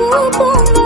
我不能